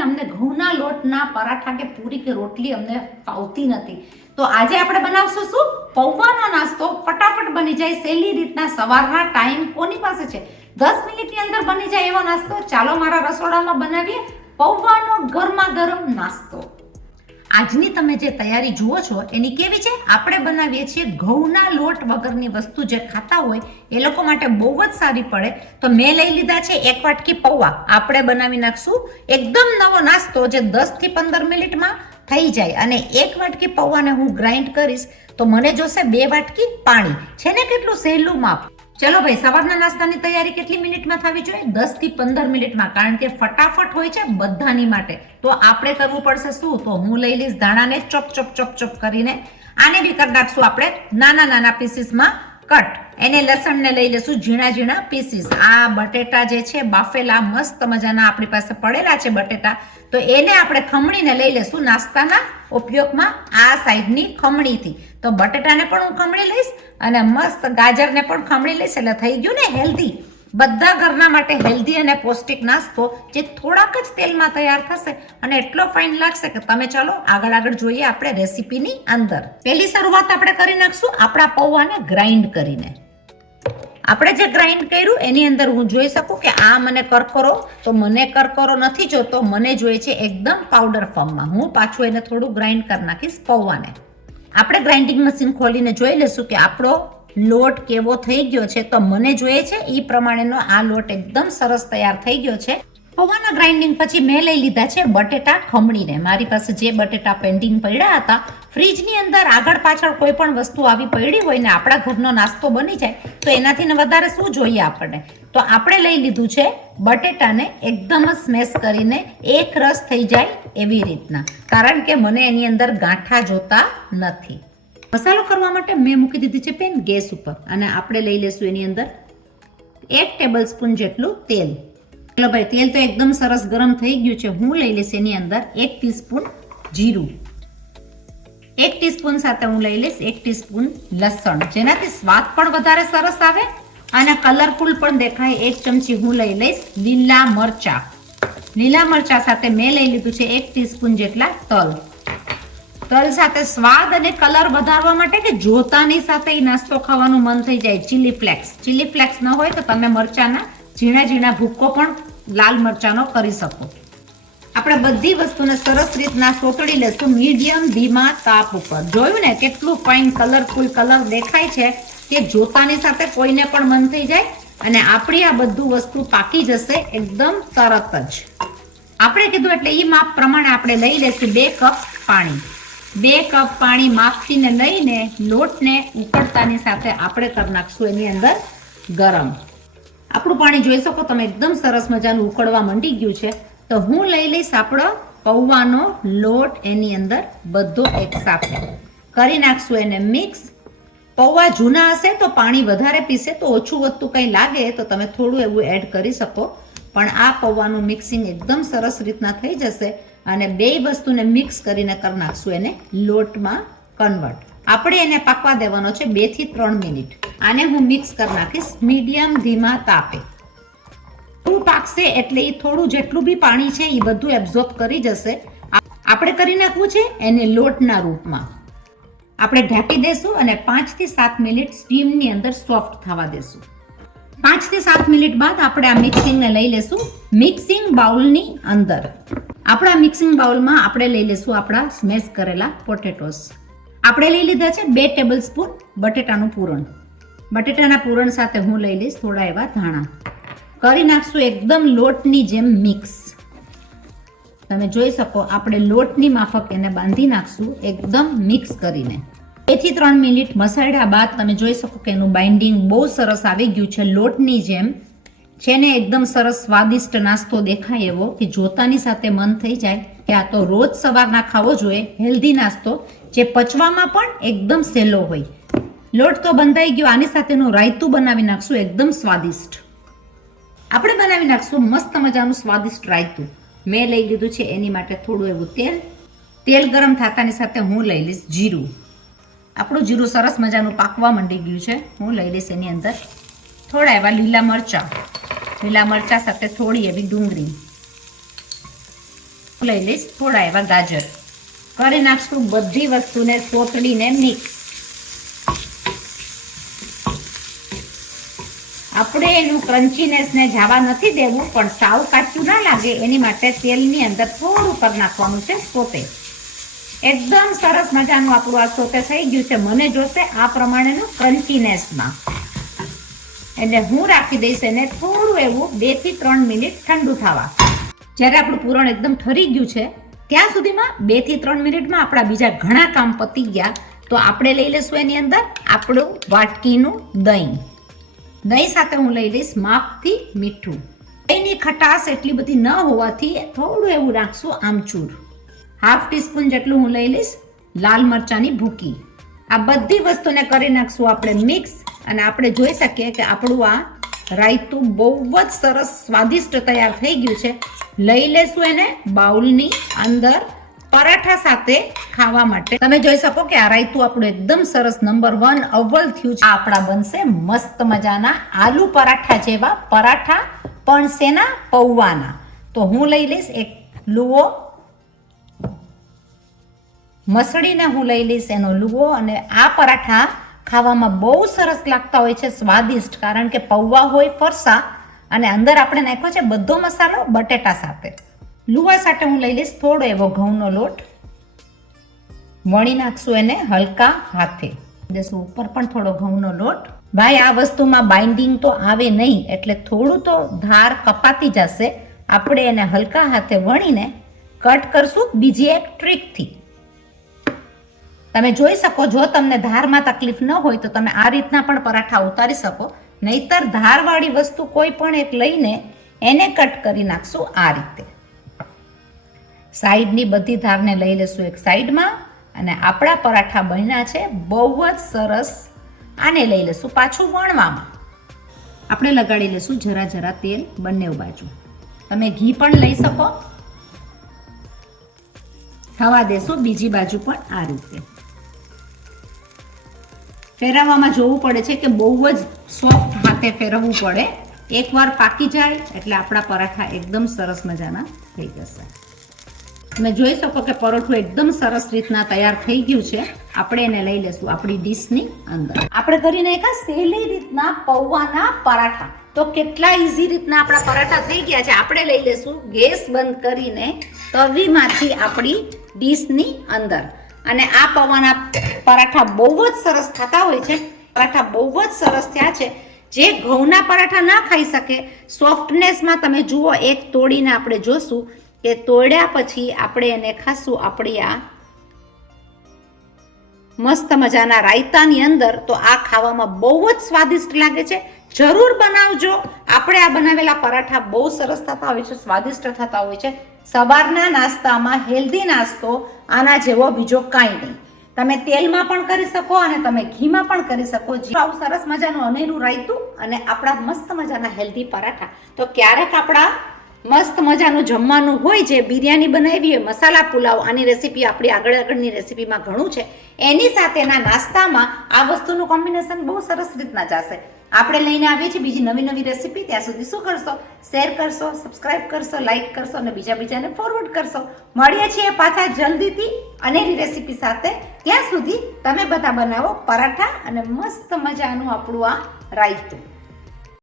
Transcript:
ને અમને ઘઉંના લોટના પરાઠા કે પૂરી કે રોટલી અમને ફાવતી નથી. તો આજે આપણે બનાવશું શું? પૌવાનો નાસ્તો. ફટાફટ બની જાય સહેલી રીતના. સવારના ટાઈમ કોની પાસે છે? 10 મિનિટની અંદર બની જાય એવો નાસ્તો. ચાલો મારા રસોડામાં બનાવીએ પૌવાનો ગરમા ગરમ નાસ્તો. આજની તમે જે તૈયારી જુઓ છો એની કેવી છે? આપણે બનાવીએ છીએ ઘઉંના લોટ વગરની વસ્તુ. જે ખાતા હોય એ લોકો માટે બહુ જ સારી પડે. તો મેં લઈ લીધા છે 1 વાટકી પૌવા. આપણે બનાવી નાખશું એકદમ નવો નાસ્તો જે 10 થી 15 મિનિટમાં થઈ જાય. અને 1 વાટકી પૌવાને હું ગ્રાઇન્ડ કરીશ તો મને જોશે 2 વાટકી પાણી. છે ને કેટલું સહેલું માપ. ચલો ભાઈ, સવારના નાસ્તાની તૈયારી કેટલી મિનિટમાં થવી જોઈએ? 10 થી 15 મિનિટમાં, કારણ કે ફટાફટ હોય છે બધાની માટે. તો આપણે કરવું પડશે શું? તો હું લઈ લઈશ ધાણાને ચોપ ચોપ ચોપ ચોપ કરીને. આને બી કરી નાખશું આપણે નાના નાના પીસીસમાં કટ. એને લસણને લઈ લેશું ઝીણા ઝીણા પીસીસ. આ બટેટા જે છે બાફેલા મસ્ત મજાના આપણી પાસે પડેલા છે બટેટા, તો એને આપણે ખમણીને લઈ લેશું નાસ્તાના ઉપયોગમાં આ સાઈડની ખમણીથી. તો બટેટાને પણ હું ખમણી લઈશ અને મસ્ત ગાજરને પણ ખમણી લઈશ. એટલે થઈ ગયું ને હેલ્ધી. બધા ઘરના માટે હેલ્ધી અને પૌષ્ટિક નાસ્તો જે થોડાક જ તેલમાં તૈયાર થશે અને એટલો ફાઇન લાગશે કે તમે ચલો આગળ જોઈએ આપણે રેસીપીની અંદર. પહેલી શરૂઆત આપણે કરી નાખશું આપણા પૌવાને ગ્રાઇન્ડ કરીને. આપણે જે ગ્રાઇન્ડ કર્યું એની અંદર હું જોઈ શકું કે આ મને કરકરો, તો મને કરકરો નથી જોતો, મને જોઈએ છે એકદમ પાવડર ફોર્મમાં. હું પાછું એને થોડું ગ્રાઇન્ડ કરી નાખીશ પૌવાને. આપણે ગ્રાઇન્ડિંગ મશીન ખોલીને જોઈ લેશું કે આપણો લોટ કેવો થઈ ગયો છે. તો મને જોઈએ છે એ પ્રમાણેનો આ લોટ એકદમ સરસ તૈયાર થઈ ગયો છે. પૌવાના ગ્રાઇન્ડિંગ પછી મેં લઈ લીધા છે બટેટા ખમણીને. મારી પાસે જે બટેટા પેન્ડિંગ પડ્યા હતા, ફ્રીજની અંદર આગળ પાછળ કોઈ પણ વસ્તુ આવી પડી હોય ને આપણા ઘરનો નાસ્તો બની જાય તો એનાથી વધારે શું જોઈએ આપણને. તો આપણે લઈ લીધું છે બટેટાને એકદમ જ સ્મેશ કરીને એક રસ થઈ જાય એવી રીતના, કારણ કે મને એની અંદર ગાંઠા જોતા નથી. મસાલો કરવા માટે મેં મૂકી દીધી છે પેન ગેસ ઉપર અને આપણે લઈ લેશું એની અંદર 1 ટેબલ સ્પૂન જેટલું તેલ. ચલો ભાઈ, તેલ તો એકદમ સરસ ગરમ થઈ ગયું છે. હું લઈ લઈશ એની અંદર 1 ટીસ્પૂન જીરું. 1 ટીસ્પૂન સાથે હું લઈ લઈશ 1 ટીસ્પૂન લસણ, જેનાથી સ્વાદ પણ વધારે સરસ આવે અને કલરફુલ પણ દેખાય. 1 ચમચી હું લઈ લઈશ લીલા મરચા. લીલા મરચા સાથે મેં લઈ લીધું છે 1 ટીસ્પૂન જેટલા તલ. તલ સાથે સ્વાદ અને કલર વધારવા માટે કે જોતાની સાથે એ નાસ્તો ખાવાનું મન થઈ જાય ચીલી ફ્લેક્સ. ચીલી ફ્લેક્સ ન હોય તો તમે મરચાના ઝીણા ઝીણા ભૂક્કો પણ લાલ મરચાનો કરી શકો. આપણે બધી વસ્તુને સરસ રીતના સોતળી લેશું મીડિયમ ધીમા તાપ ઉપર. જોયું ને કેટલું ફાઇન કલરફુલ કલર દેખાય છે કે જોતાની સાથે કોઈને પણ મન થઈ જાય. અને આપણી આ બધું વસ્તુ પાકી જશે એકદમ તરત જ. આપણે કીધું એટલે એ માપ પ્રમાણે આપણે લઈ લેશું 2 કપ પાણી. 2 કપ પાણી માપીને લઈને લોટને ઉકળતાની સાથે આપણે કરી નાખશું એની અંદર ગરમ. આપણું પાણી જોઈ શકો તમે એકદમ સરસ મજાનું ઉકળવા માંડી ગયું છે. તો હું લઈ લઈશ આપણો પૌવાનો લોટ એની અંદર બધો એક સાથે કરી નાખશું એને મિક્સ. પૌવા જૂના હશે તો પાણી વધારે પીશે, તો ઓછું વધતું કંઈ લાગે તો તમે થોડું એવું એડ કરી શકો. પણ આ પૌવાનું મિક્સિંગ એકદમ સરસ રીતના થઈ જશે અને બે વસ્તુને મિક્સ કરીને કરી નાખશું એને લોટમાં કન્વર્ટ. આપણે એને પાકવા દેવાનો છે 2 થી 3 મિનિટ. આને હું મિક્સ કરી નાખીશ મીડિયમ ધીમા તાપે. થોડું પાકશે એટલે એ થોડું જેટલું બી પાણી છે એ બધું એબ્ઝોર્બ કરી જશે. આપણે કરી નાખવું છે એને લોટના રૂપમાં. આપણે ઢાંકી દેશું અને 5 થી 7 મિનિટ સ્ટીમની અંદર સોફ્ટ થવા દેશું. 5 થી 7 મિનિટ બાદ આપણે આ મિક્સિંગને લઈ લેશું મિક્સિંગ બાઉલની અંદર. આપણા મિક્સિંગ બાઉલમાં આપણે લઈ લેશું આપણા સ્મેશ કરેલા પોટેટોસ. આપણે લઈ લીધા છે 2 ટેબલ સ્પૂન બટેટાનું પૂરણ. બટેટાના પૂરણ સાથે હું લઈ લઈશ થોડા એવા ધાણા. કરી નાખશું એકદમ લોટની જેમ મિક્સ. તમે જોઈ શકો આપણે લોટની માફક એને બાંધી નાખશું એકદમ મિક્સ કરીને. 2 થી 3 મિનિટ મસાડ્યા બાદ તમે જોઈ શકો કે એનું બાઇન્ડિંગ બહુ સરસ આવી ગયું છે લોટની જેમ. છે ને એકદમ સરસ સ્વાદિષ્ટ નાસ્તો દેખાય એવો કે જોતાની સાથે મન થઈ જાય કે આ તો રોજ સવારના ખાવો જોઈએ હેલ્ધી નાસ્તો જે પચવામાં પણ એકદમ સહેલો હોય. લોટ તો બંધાઈ ગયો. આની સાથેનું રાયતું બનાવી નાખશું એકદમ સ્વાદિષ્ટ. આપણે બનાવી નાખશું મસ્ત મજાનું સ્વાદિષ્ટ રાયતું. મેં લઈ લીધું છે એની માટે થોડું એવું તેલ. તેલ ગરમ થતાની સાથે હું લઈ લઈશ જીરું. આપણું જીરું સરસ મજાનું પાકવા માંડી ગયું છે. હું લઈ લઈશ એની અંદર થોડા એવા લીલા મરચાં. લીલા મરચાં સાથે થોડી એવી ડુંગળી. લઈ લઈશ થોડા એવા ગાજર. કરી નાખશું બધી વસ્તુને સોતડીને મિક્સ. આપણે એનું ક્રન્ચીનેસને જવા નથી દેવું, પણ સાવ કાચું ના લાગે એની માટે તેલની અંદર થોડું કરી નાખવાનું છે સોતે. એકદમ સરસ મજાનું આપણું આ સોતે થઈ ગયું છે. મને જોશે આ પ્રમાણેનું ક્રન્ચીનેસમાં, એટલે હું રાખી દઈશ એને થોડું એવું 2 થી 3 મિનિટ ઠંડુ થવા. જ્યારે આપણું પૂરણ એકદમ ઠરી ગયું છે ત્યાં સુધીમાં 2 થી 3 મિનિટમાં આપણા બીજા ઘણા કામ પતી ગયા. તો આપણે લઈ લઈશું એની અંદર આપણું વાટકીનું દહીં. દહીં સાથે હું લઈ લઈશ માપથી મીઠું. દહીંની ખટાશ એટલી બધી ન હોવાથી થોડું એવું નાખશું આમચૂર. 1/2 ટીસ્પૂન જેટલું હું લઈ લઈશ લાલ મરચાંની ભૂકી. આ બધી વસ્તુને કરી નાખશું આપણે મિક્સ. અને આપણે જોઈ શકીએ કે આપણું આ રાયતું બહુ જ સરસ સ્વાદિષ્ટ તૈયાર થઈ ગયું છે. લઈ લેશું એને બાઉલની અંદર પરાઠા સાથે ખાવા માટે. તમે જોઈ શકો કે આ રાયતું આપણું એકદમ સરસ નંબર 1 અવ્વલ થયું છે. આપણા બનશે મસ્ત મજાના આલુ પરાઠા જેવા પરાઠા, પણ શેના? પૌવાના. તો હું લઈ લઈશ એક લુવો, મસળીને હું લઈ લઈશ એનો લુવો. અને આ પરાઠા ખાવામાં બહુ સરસ લાગતા હોય છે, સ્વાદિષ્ટ, કારણ કે પૌવા હોય ફરસા અને અંદર આપણે નાખ્યો છે બધો મસાલો બટેટા સાથે. લુવા સાથે હું લઈ લઈશ થોડો એવો ઘઉંનો લોટ. વણી નાખશું એને હલકા હાથે. દેશું ઉપર પણ થોડો ઘઉંનો લોટ. ભાઈ આ વસ્તુમાં બાઇન્ડિંગ તો આવે નહીં, એટલે થોડું તો ધાર કપાતી જશે. આપણે એને હલકા હાથે વણીને કટ કરશું બીજી એક ટ્રીકથી. તમે જોઈ શકો, જો તમને ધારમાં તકલીફ ન હોય તો તમે આ રીતના પણ પરાઠા ઉતારી શકો. નહીતર ધારવાળી વસ્તુ કોઈ પણ એક લઈને એને કટ કરી નાખશું આ રીતે. સાઈડની બધી ધારને લઈ લેશું એક સાઈડમાં. અને આપણા પરાઠા બન્યા છે બહુ જ સરસ. આને લઈ લેશું પાછું વણવામાં. આપણે લગાડી લેશું જરા જરા તેલ બંને બાજુ. તમે ઘી પણ લઈ શકો. થવા દેશું બીજી બાજુ પણ આ રીતે. ફેરવવામાં જોવું પડે છે કે બહુ જ સોફ્ટ હાથે ફેરવવું પડે. એકવાર પાકી જાય એટલે આપણા પરાઠા એકદમ સરસ મજાના થઈ જશે. તમે જોઈ શકો કે પરોઠું એકદમ સરસ રીતના તૈયાર થઈ ગયું છે. આપણે એને લઈ લેશું આપણી ડીશની અંદર. આપણે કરી નાખ્યા સહેલી રીતના પૌવાના પરાઠા. તો કેટલા ઈઝી રીતના આપણા પરાઠા થઈ ગયા છે. આપણે લઈ લેશું ગેસ બંધ કરીને તવીમાંથી આપણી ડીશની અંદર. અને આ પૌવાના પરાઠા બહુ જ સરસ થતા હોય છે. પરાઠા બહુ જ સરસ થયા છે. જે ઘઉંના પરાઠા ના ખાઈ શકે, સોફ્ટનેસમાં તમે જુઓ, એક તોડીને આપણે જોશું કે તોડ્યા પછી આપણે એને ખાશું આપણી આ મસ્ત મજાના રાયતાની અંદર. તો આ ખાવામાં બહુ જ સ્વાદિષ્ટ લાગે છે. જરૂર બનાવજો. આપણે આ બનાવેલા પરાઠા બહુ સરસ થતા હોય છે, સ્વાદિષ્ટ થતા હોય છે. સવારના નાસ્તામાં હેલ્ધી નાસ્તો આના જેવો બીજો કાંઈ નહીં. તમે તેલમાં પણ કરી શકો અને તમે ઘીમાં પણ કરી શકો. આવું સરસ મજાનું અનેરું રાયતું અને આપણા મસ્ત મજાના હેલ્ધી પરાઠા. તો ક્યારેક આપણા મસ્ત મજાનું જમવાનું હોય, જે બિરયાની બનાવી હોય, મસાલા પુલાવ, આની રેસીપી આપણી આગળની રેસીપીમાં ઘણું છે, એની સાથેના નાસ્તામાં આ વસ્તુનું કોમ્બિનેશન બહુ સરસ રીતના જશે. આપણે લઈને આવીએ છીએ બીજી નવી નવી રેસીપી. ત્યાં સુધી શું કરશો? શેર કરશો, સબસ્ક્રાઇબ કરશો, લાઇક કરશો અને બીજાને ફોરવર્ડ કરશો. મળીએ છીએ પાછા જલ્દીથી અનેરી રેસીપી સાથે. ત્યાં સુધી તમે બધા બનાવો પરાઠા અને મસ્ત મજાનું આપણું આ રાયતું.